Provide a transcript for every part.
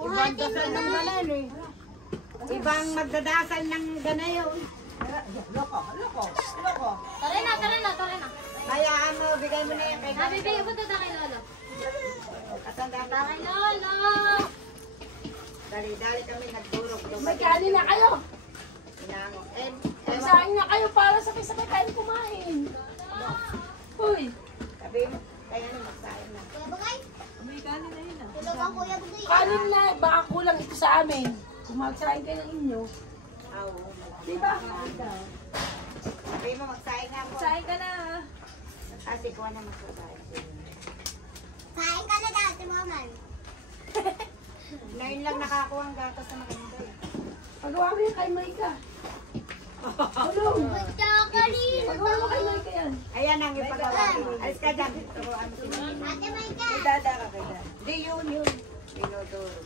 Ibang dasal ng ganan eh. Ibang magdadasal ng ganayon. Loko. Tara na. Hayaan mo, bigay mo na yan kay Sabi, bigay ko ito kay Lolo. Katandaan na. Kay Lolo! Dali kami nagturok. May kanin na kayo. Inango. Masahin na kayo para sabay-sabay kayo kumain. Uy. Sabi mo, kaya na magsahin na. May kanin na yun ah. Kanin na, baka kulang ito sa amin. Kung magsahin kayo ng inyo. Oo. Diba? Sabi mo, magsahin na ako. Sain ka na. Kasi ko na magsasahin. Kain ka na dati, Maman. Ngayon lang nakakuha ang gatas na maganda. Pagawa mo yan kay Maika. Tulong. Pagawa mo kay Maika yan. Ayan ang ipagawa mo. Alis ka dyan. Turuan mo sila. Ate Maika. Dada ka kaya. Di yun. Pinodoro.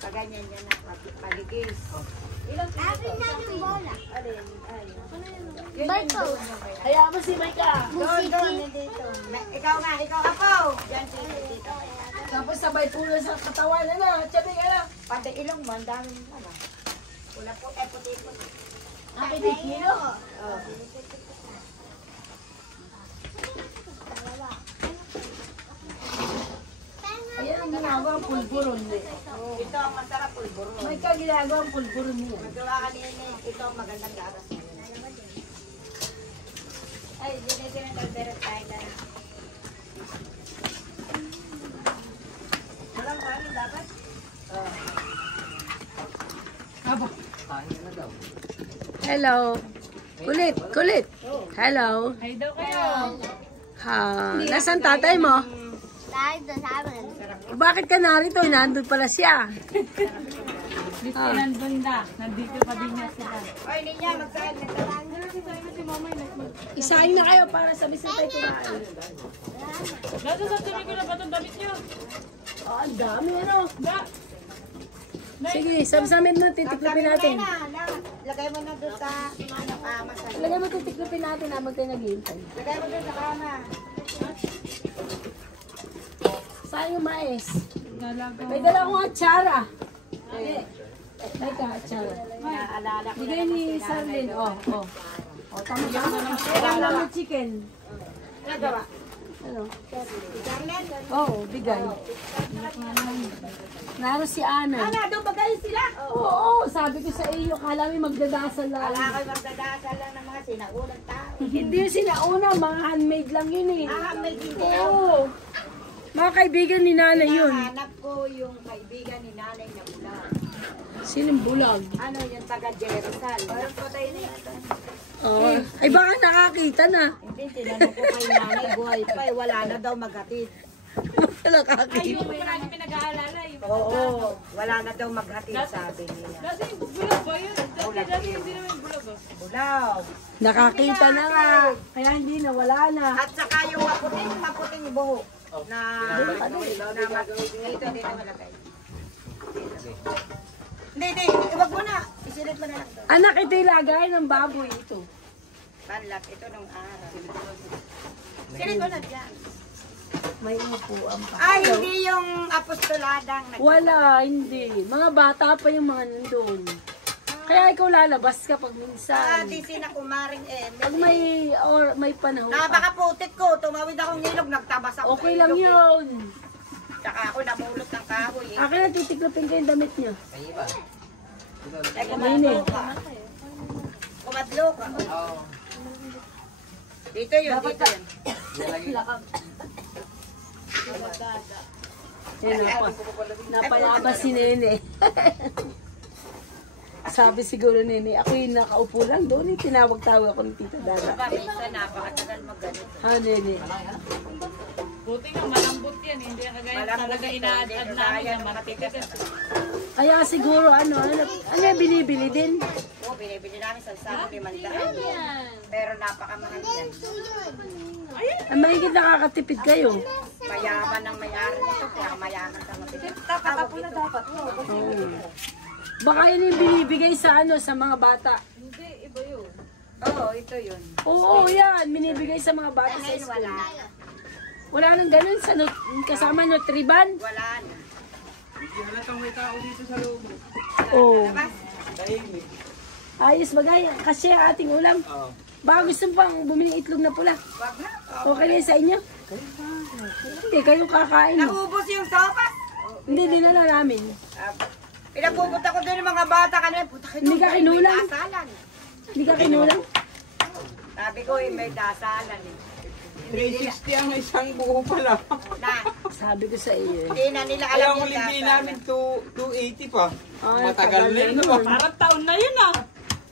Paganyan yan na. Paligis. Lapin na ng bola. Barto. Kaya mo si Maika. Doon, dito. Ikaw ka po. Yan, dito. Tapos sabay pulo sa katawan na. Tsabi ka na. Pati ilong mo, ang daming ano. Pula po, puti-puti. Nakikikilo. Ayan ang ginagawa ang pulburon. Ito ang masarap pulburo. Maika ginagawa ang pulburon niya. Magawa ka nila ito ang magandang gatas. Ay, dinigyan ng kalderot tayo na. Walang kanin dapat? Hello. Kulit. Hello. Ay daw kayo. Nasaan tatay mo? Dahil doon sa amin. Bakit ka narito? Nandun pala siya. Dito nandun na. Nandito pa din niya sila. Oy, niya, magsahin na talang. Isahin na kayo para sabay-sabay kumain. Nasa sa dumi ko na ba itong damit niyo? Oh, ang dami ano. Da. Sige, sabsamin mo, titiklopin natin. Lagay mo na doon sa kama. Lagay mo, titiklopin natin habang tayo naghihintay. Lagay mo doon sa kama. Saan yung mais? Nalaga. May dala akong atsara. May ka, atsara. Naalala ko Bigay ni Sarlene. Oh. Tama ka. Kailangan namin chicken. Nagawa. Ano? Darlen. Oo, bigay. Naroon si Ana. Doon ba kayo sila? Oo, sabi ko sa iyo, kala may magdadasal lang. Wala kayo magdadasal lang ng mga sinaunang tao. Hindi yung sinauna, mga handmade lang yun eh. May hindi. Oo. Mga kaibigan ni Nanay yun. Hanap ko yung kaibigan ni Nanay na bulag. Sinong bulag? Ano yung taga Jerusalem? Parang patay na yata. Oo. Ay baka nakakita na. Hindi, tinanong ko kay Nanay, buhay pa eh. Wala na daw maghatid. Nakakita. Yung marami pinag-aalala. Oo, wala na daw maghatid, sabi niya. Dati bulag ba yun? Dati hindi naman bulag ba? Bulag. Nakakita na nga. Kaya hindi na, wala na. At saka yung maputing buhok na dito malagay. Hindi, iwag mo na. Isilit mo na lang to. Anak, ito ilagay ng baboy ito. Panlap, ito nung araw. Silit mo na dyan. May upuan pa. Ah, hindi yung apostoladang Wala, hindi. Mga bata pa yung mga nandun. Kaya ikaw lalabas kapag minsan. di sinakumaring Pag may panahon pa. Napakaputik ko. Tumawid akong ilog, nagtabas ako Okay sa lang ilog, eh. yun. Tsaka ako namulot ng kahoy. Eh. Akin na titiklopin ko yung damit niya. Ay, kumadlo ka. Kumadlo ka. Dito yun, dito yun. Yan, napalabas si Nene. Sabi siguro Nene, ako yung nakaupo lang doon. Tinawag-tawag ako ni Tita Dada. Minsan napakatagal mag-ganito. Ha, Nene? Buti nga malambot yan. Hindi ang kagaya Malambot talaga ito, inaad-ad hindi namin kagaya na matitigas. Kaya siguro, ano yung binibili din? Oo, binibili namin sa isang 500. Pero napakamahal yan. Ang mahigit nakakatipid kayo. Mayaman ang may-ari nito, kaya mayaman sa matipid. Tawag ito. Oo. Baka yun yung binibigay sa sa mga bata. Hindi, iba yun. Oo, ito yun. Oo, yan. Binibigay sa mga bata sa Ngayon school. wala. Wala nang ganun sa kasama Nutriban. Wala na. Halatang may tao dito sa loob. Oh. Labas. Tahimik. Ayos bagay. Kasi ang ating ulam. Oo. Baka gusto pang bumili itlog na pula. Wag na. Okay na yun sa inyo? Hindi, kayo kakain. Naubos yung sopas. Hindi, dinala namin. Pinapupunta ko doon ng mga bata kanina. Puta ka Hindi ka kinulang? May dasalan. Hindi ka kinulang? Sabi ko may dasalan eh. 360 ang isang buo pala. Na, Sabi ko sa iyo. hindi na nila alam Ayaw yung hindi dasalan. namin 280 pa. Ay, Matagal na yun. nun. Parang taon na yun ah.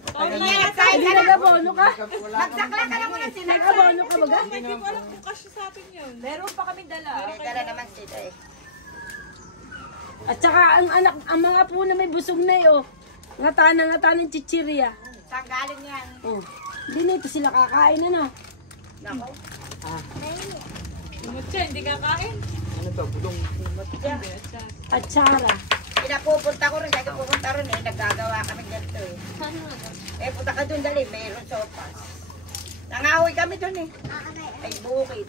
Taon na yan. Hindi nag-abono ka? Magsakla ka na muna sila. Nag-abono ka baga? Hindi ko alam kung kasya sa atin yun. Meron pa kami dala. May dala naman sila eh. At saka ang anak, ang mga po na may busog na oh. Ngata ng chichirya. Saan galing yan? Oh. Hindi na ito sila kakain ano. Nako. Mutya, hindi kakain. Ano to? Budong. At tsara. Pinapupunta ko rin. Kaya pupunta rin eh. Naggagawa kami ganito eh. Eh punta ka doon dali. Mayroon sopas. Nangahoy kami doon eh. Ay bukid.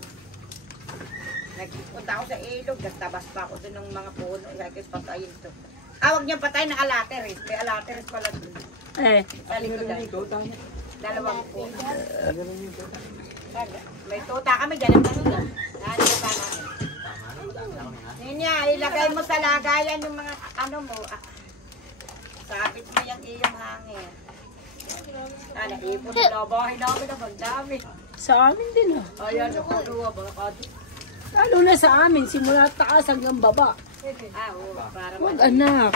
Nagpunta ako sa ilog. Nagtabas pa ako doon ng mga puno. Kaya kayo patayin to. Huwag niyang patayin ng alateris. May alateris pala doon. Eh. Sa likodan. Ikaw tama. Dalawang po. Ganun yung ito. May tuta kami, ganun na. Nandito ka namin. Ninya, ilagay mo sa lagayan yung mga ano mo. Sabit mo yung iyong hangin. Sana, ipon na labahin namin na magdami. Sa amin din oh. Ayan, nakuha ba? Lalo na sa amin, simula taas hanggang baba. Oo, para Huwag anak.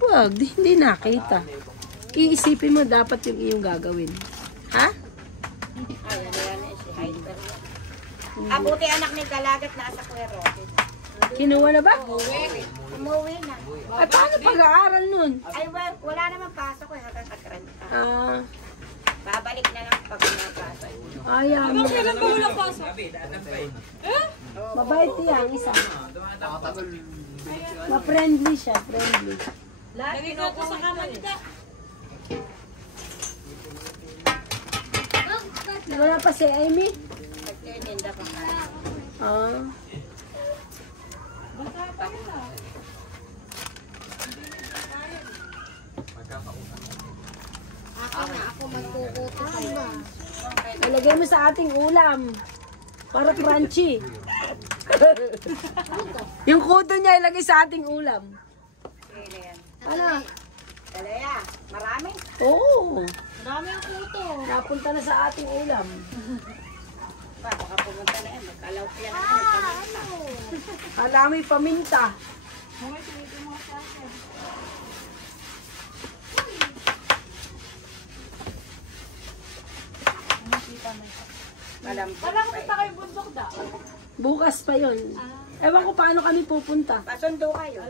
Huwag, hindi nakita. Iisipin mo dapat yung iyong gagawin. Ha? Ayan, si Heider. Buti anak ni Dalagat nasa Cuero. Kinuha na ba? Umuwi na. Ay, paano pag-aaral nun? Ay, wala naman pasok eh, hanggang kakranta. Ah, Babalik na lang pag napasok. ayaw mo. Kailan ba walang pasok? Mabait yan, isa. Ma-friendly siya, friendly. Nagigil ko sa kama nila. Wala pa si Amy? Nagtininda pa ka. Ah. Ilagay mo sa ating ulam. Para crunchy. Yung kuto niya ilagay sa ating ulam. Kaya yan. Ano? Talaya, marami. Oo. Marami ang kuto. Napunta na sa ating ulam. Baka pumunta na yan, magkalaw ko yan. Paminta. Alamay paminta. Malambot Parang pa eh. punta kayo bundok da. Bukas pa yon. Ewan ko paano kami pupunta. Pasundo kayo.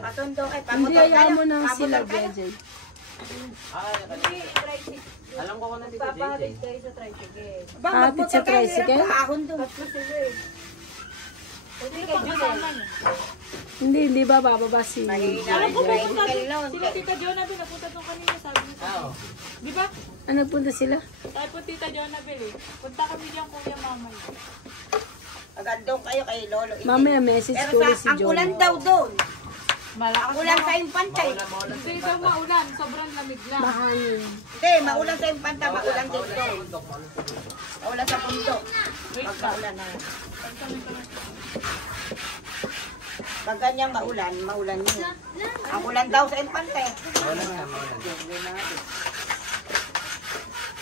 Pasundo kayo. Hindi, Pamotor ayaw kayo. mo na sila, Pamotor kayo. BJ. Alam ko na dito, JJ. Hatid sa Magmotor kayo, tricycle? hirap ahon doon. Hindi ba bababa si... Mahina Alam ang ko pupunta tricycle doon. noon. Sila Tita Jonabel, napunta doon kanina, sabi niya sa akin. Di ba? Ah, nagpunta sila? Sabi po Tita Jonabel eh. Punta kami diyan kuya mamay. Agad doon kayo kay Lolo. Ini. Mamaya message Pero ko ulit si ang ulan John. daw doon. Malakas Ang ulan sa Impantay. Hindi daw maulan, sobrang lamig lang. Mahangin. Hindi, maulan sa Impantay, maulan din doon. Maulan sa pundo. Pag maulan na. Pag ganyan maulan, maulan yun. Ang ulan daw sa Impantay.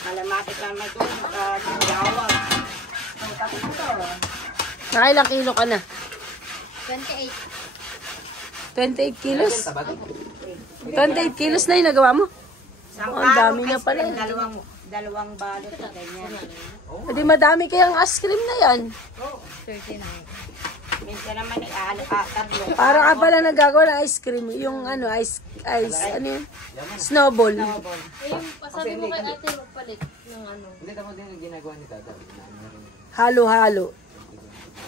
Malamatik lang na ito. Gawag. Ang tapos ito. Nakailang kilo ka na? 28. 28 kilos? 28 kilos na yung nagawa mo? Isang ang dami karong na pala. ice cream, dalawang balot na ganyan. Hindi madami kayang ice cream na yan. Minsan naman tatlo. Para ka pala nagagawa ng ice cream. Yung ano, ano yun? Snowball. Sabi mo kay ate magpalit ng ano. Hindi tamo din yung ginagawa ni Tata. Halo-halo.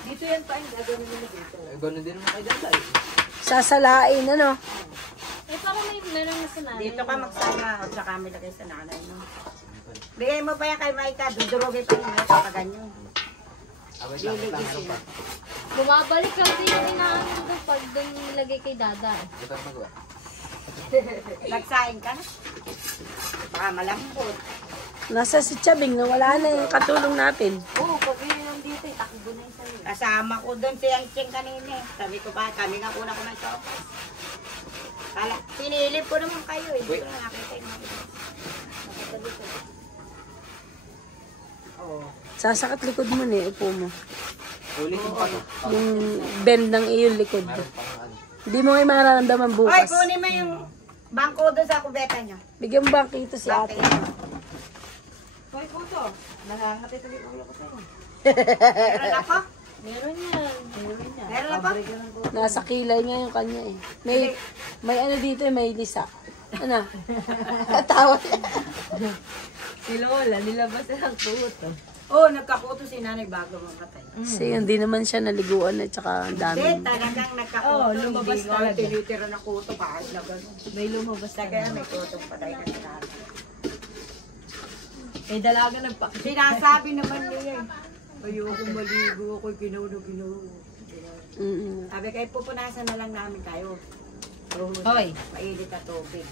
Dito yan pa, gagawin mo dito. Gano'n din naman kay Tata. Sasalain, ano? Eh, parang may meron na sa nanay. Dito ka magsama at saka kami lagay sa nanay mo. Bigay mo pa yan kay Maika, dudurugay pa rin mo sa ganyan. Abay lang, meron pa. Bumabalik kasi yung inaano doon pag doon nilagay kay Dada. Ito ang magawa. Nagsaing ka na. Baka malambot. Nasa si Chabing na wala na yung katulong natin. Oo, pag yun nandito, takbo na yung sa'yo. Kasama ko doon si Angcheng kanina eh. Sabi ko ba, kami nga una ko na ito. Kala, pinilip ko naman kayo eh. Hindi ko na nakita yung mga ito. Nakita dito. Oo. Sasakat likod mo na upo mo. Ulitin pa to. Yung bend ng iyong likod. Meron pang ano. Hindi mo kayo mararamdaman Ay, bukas. kunin mo yung bangko doon sa kubeta nyo. Bigyan mo ba ito si ate? Hoy, puto. Nangangatid ulit ulo ko sa'yo. Meron ako? Meron yan. Meron ako? Nasa kilay nga yung kanya eh. May ano dito eh, may lisa. Ano? Katawa. Si Lola, nilabas ang puto. Oo, nagkakuto si nanay bago mamatay. Kasi hindi naman siya naliguan at saka ang dami. Hindi, talagang nagkakuto. Oo, lumabas Hindi ko talaga. tinitira na kuto kahit na gano'n. May lumabas na. Kaya may kutong patay na sinabi. Eh, dalaga nagpa... Sinasabi naman niya eh. Ayoko maligo ako, ginaw. Mm-mm. Sabi kayo, pupunasan na lang namin kayo. Hoy, Mainit na tubig.